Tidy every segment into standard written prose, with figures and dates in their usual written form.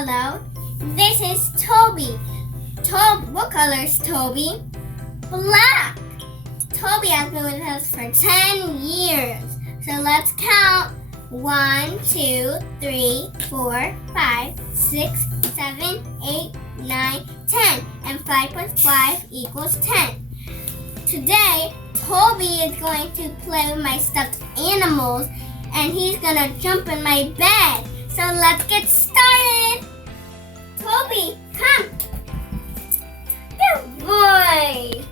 Hello, this is Toby. What color is Toby? Black. Toby has been with us for 10 years. So let's count. 1, 2, 3, 4, 5, 6, 7, 8, 9, 10. And 5 plus 5 equals 10. Today, Toby is going to play with my stuffed animals and he's gonna jump in my bed. So let's get started. Toby, come. Good boy.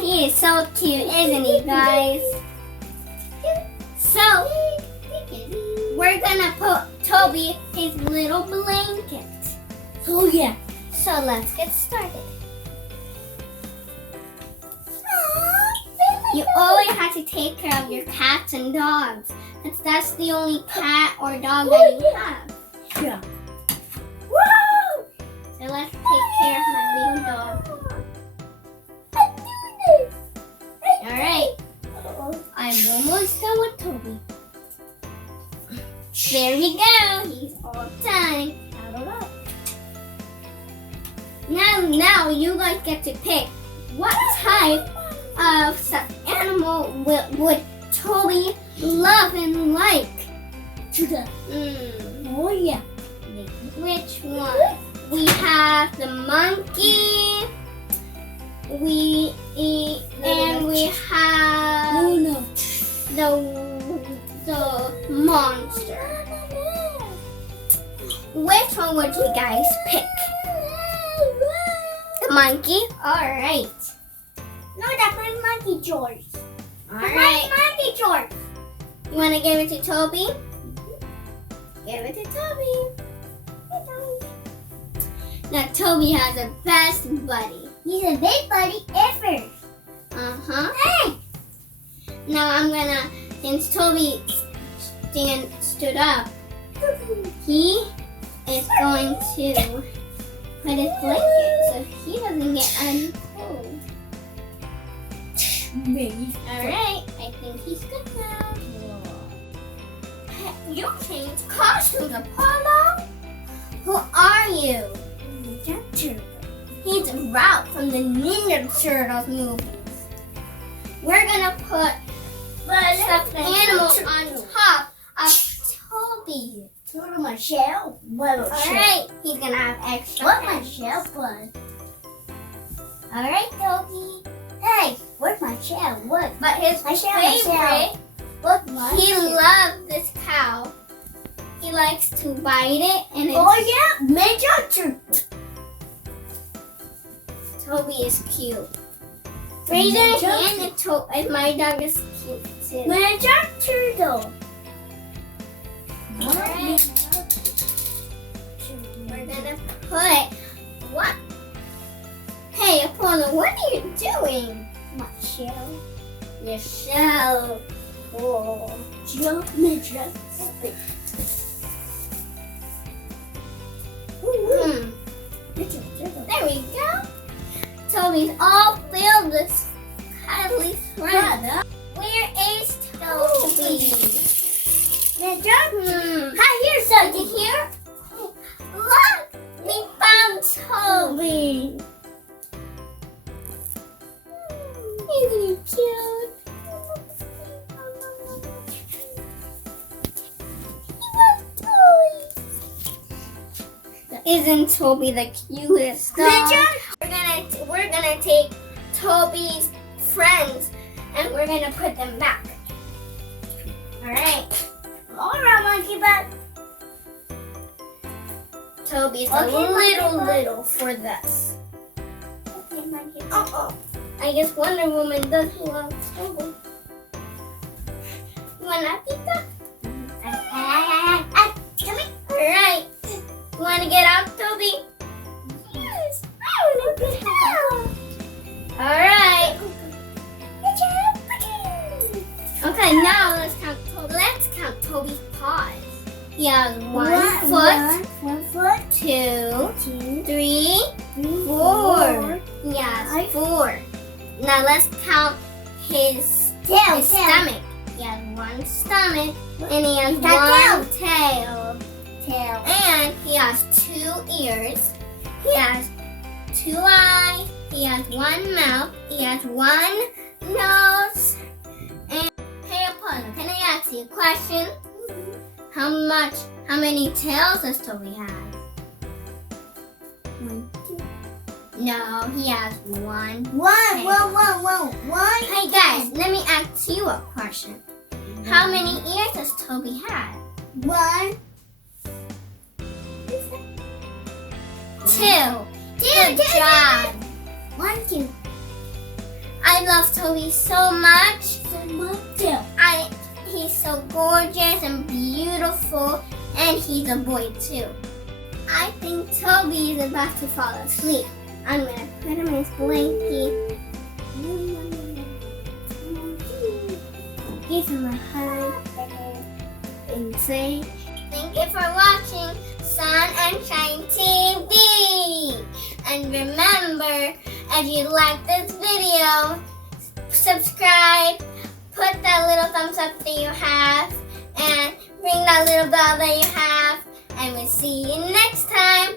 He is so cute, isn't he, guys? So, we're gonna put Toby his little blanket. Oh yeah. So let's get started. You always have to take care of your cats and dogs. Because that's the only cat or dog that you have. Yeah. Woo! So let's take care of my little dog. Alright. I'm almost done with Toby. There we go. He's all done. Now you guys get to pick what type of stuffed animal would Toby love and like. Oh yeah. Which one? We have the monkey. We have the monster. Which one would you guys pick? The monkey? Alright. No, that's my monkey George. Alright. Monkey George. You want to give it to Toby? Give it to Toby. Now Toby has the best buddy. He's a big buddy ever. Uh-huh. Hey! Now since Toby stood up, he is going to put his blanket so he doesn't get uncold. Me. Alright, I think he's good now. You changed costumes, Apollo? Who are you? He's Route from the Ninja Turtles movies. We're gonna put stuffed animals on top of Toby. Turtle my shell. Alright, he's gonna have extra. What's my shell fun? Alright, Toby. Hey, where's my shell? What? But his My shell, favorite, What's my he shell? loves this cow. He likes to bite it and it's, Oh yeah, Major Turtle. Toby is cute. Raise your hand if my dog is cute too. Major Turtle. Alright. We're gonna put what? Hey Apollo, what are you doing? My shell. Your shell. Oh. Major. There we go. Toby's all filled with cuddly friends. Where is Toby? Hi, here's something here. Look, we found Toby. Isn't he cute? Isn't Toby the cutest dog? We're gonna take Toby's friends and we're gonna put them back. Alright. Alright, monkey butt. Toby's Okay, a little for this. Okay, monkey butt. Uh-oh. I guess Wonder Woman does love Toby. You want a pizza? Come here. Alright. You want to get out, Toby? Yes. I want to get out. Alright. Good job. Okay, now let's count Toby's paws. He has one foot, two, 3, 4. He has 4. Now let's count his stomach. He has one stomach and he has one tail. tail. And he has 2 ears. He has 2 eyes. He has 1 mouth. He has 1 nose. And hey Apollo, can I ask you a question? How many tails does Toby have? 1, 2. No, he has 1. One. Hey guys, let me ask you a question. How many ears does Toby have? 1. 2. Good job. 1, 2. I love Toby so much. So much tail. He's so gorgeous and beautiful, and he's a boy too. I think Toby is about to fall asleep. I'm gonna put him in his blanket. Give him a hug and say, thank you for watching Sun and Shine TV. And remember, if you like this video, subscribe, put that little thumbs up that you have, and ring that little bell that you have. And we'll see you next time